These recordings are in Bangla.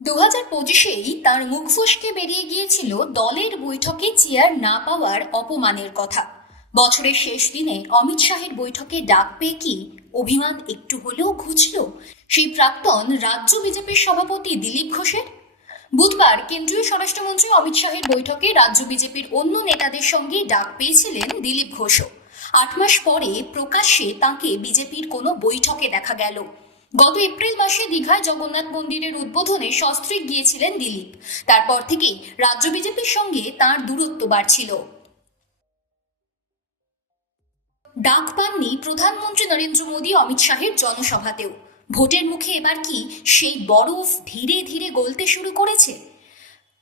2025-এই তার মুখ ফসকে বেরিয়ে গিয়েছিল দলের বৈঠকে চেয়ার না পাওয়ার অপমানের কথা। বছরের শেষ দিনে অমিত শাহের বৈঠকে ডাক পেয়ে কি অভিমান একটু হলেও ঘুচল সেই প্রাক্তন রাজ্য বিজেপির সভাপতি দিলীপ ঘোষের? বুধবার কেন্দ্রীয় স্বরাষ্ট্রমন্ত্রী অমিত শাহের বৈঠকে রাজ্য বিজেপির অন্য নেতাদের সঙ্গে ডাক পেয়েছিলেন দিলীপ ঘোষও। 8 মাস পরে প্রকাশ্যে তাঁকে বিজেপির কোনো বৈঠকে দেখা গেল। গত এপ্রিল মাসে দীঘায় জগন্নাথ মন্দিরের উদ্বোধনে সস্ত্রীক গিয়েছিলেন দিলীপ। তারপর থেকেই রাজ্য বিজেপির সঙ্গে তাঁর দূরত্ব বাড়ছিল। ডাক পাননি প্রধানমন্ত্রী নরেন্দ্র মোদী অমিত শাহের জনসভাতেও। ভোটের মুখে এবার কি সেই বরফ ধীরে ধীরে গলতে শুরু করেছে?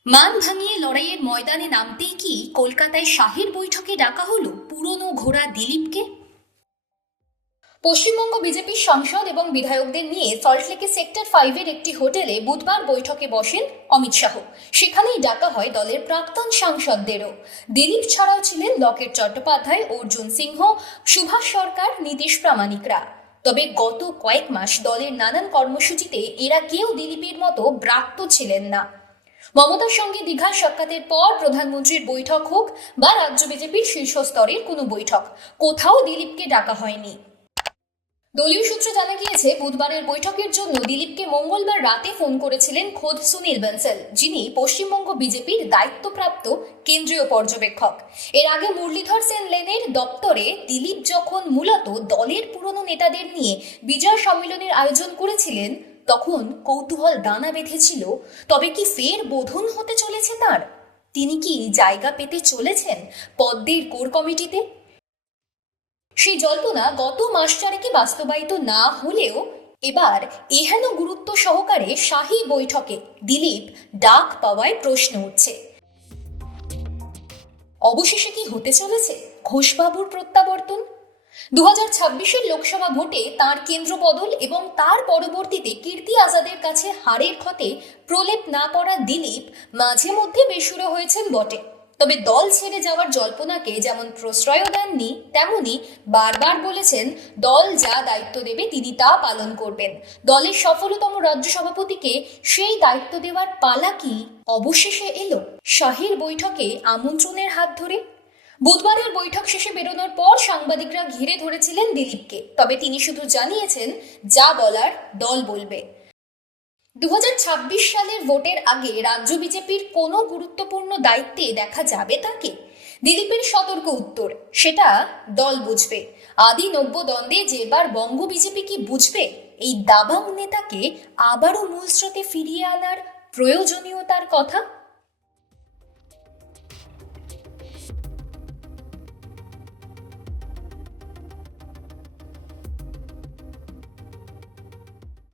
মান ভাঙিয়ে লড়াইয়ের ময়দানে নামতেই কি কলকাতায় শাহের বৈঠকে ডাকা হলো পুরনো ঘোড়া দিলীপকে? পশ্চিমবঙ্গ বিজেপির সাংসদ এবং বিধায়কদের নিয়ে সল্টলেকে সেক্টর 5-এর একটি হোটেলে বুধবার বৈঠকে বসেন অমিত শাহ। সেখানেই ডাকা হয় দলের প্রাক্তন সাংসদদেরও। দিলীপ ছাড়াও ছিলেন লকেট চট্টোপাধ্যায়, অর্জুন সিংহ, সুভাষ সরকার, নীতিশ প্রামাণিকরা। তবে গত কয়েক মাস দলের নানান কর্মসূচিতে এরা কেউ দিলীপের মতো ব্রাত্য ছিলেন না। মমতার সঙ্গে দীঘার সাক্ষাতের পর প্রধানমন্ত্রীর বৈঠক হোক বা রাজ্য বিজেপির শীর্ষ স্তরের কোনো বৈঠক, কোথাও দিলীপকে ডাকা হয়নি। দলীয় সূত্রে জানা গিয়েছে, বুধবারের বৈঠকের জন্য দিলীপকে মঙ্গলবার রাতে ফোন করেছিলেন খোদ সুনীল বনসল, যিনি পশ্চিমবঙ্গ বিজেপির দায়িত্বপ্রাপ্ত কেন্দ্রীয় পর্যবেক্ষক। এর আগে মুরলীধর সেন লেনের দপ্তরে দিলীপ যখন মূলত দলের পুরনো নেতাদের নিয়ে বিজয় সম্মেলনের আয়োজন করেছিলেন, তখন কৌতূহল দানা বেঁধেছিল, তবে কি ফের বোধন হতে চলেছে তার? তিনি কি জায়গা পেতে চলেছেন পদ্মের কোর কমিটিতে? সেই জল্পনা গত মাস চারেকে বাস্তবায়িত না হলেও এবার এহেন গুরুত্ব সহকারে শাহী বৈঠকে দিলীপ ডাক পাওয়ায় প্রশ্ন উঠছে। অবশেষে কি হতে চলেছে ঘোষবাবুর প্রত্যাবর্তন? 2026-এর লোকসভা ভোটে তার কেন্দ্র বদল এবং তার পরবর্তীতে কীর্তি আজাদের কাছে হারের ক্ষতে প্রলেপ না পড়া দিলীপ মাঝে মধ্যে বেসুরো হয়েছেন বটে। তবে দল ছেড়ে যাওয়ার জল্পনাকে যেমন প্রশ্রয় দেননি, তেমনি বারবার বলেছেন দল যা দায়িত্ব দেবে তিনি তা পালন করবেন। দলের সফলতম রাজ্য সভাপতিকে সেই দায়িত্ব দেওয়ার পালা কি অবশেষে এলো শাহের বৈঠকে আমন্ত্রণের হাত ধরে? বুধবারের বৈঠক শেষে বেরোনোর পর সাংবাদিকরা ঘিরে ধরেছিলেন দিলীপকে। তবে তিনি শুধু জানিয়েছেন যা বলার দল বলবে। 2026 সালের ভোটের আগে রাজ্য বিজেপির কোনো গুরুত্বপূর্ণ দায়িত্বে দেখা যাবে তাকে? দিলীপের সতর্ক উত্তর, সেটা দল বুঝবে। আদি নব্য দ্বন্দ্বে যেবার বঙ্গ বিজেপি কি বুঝবে এই দাবাং নেতাকে আবারও মূল স্রোতে ফিরিয়ে আনার প্রয়োজনীয়তার কথা?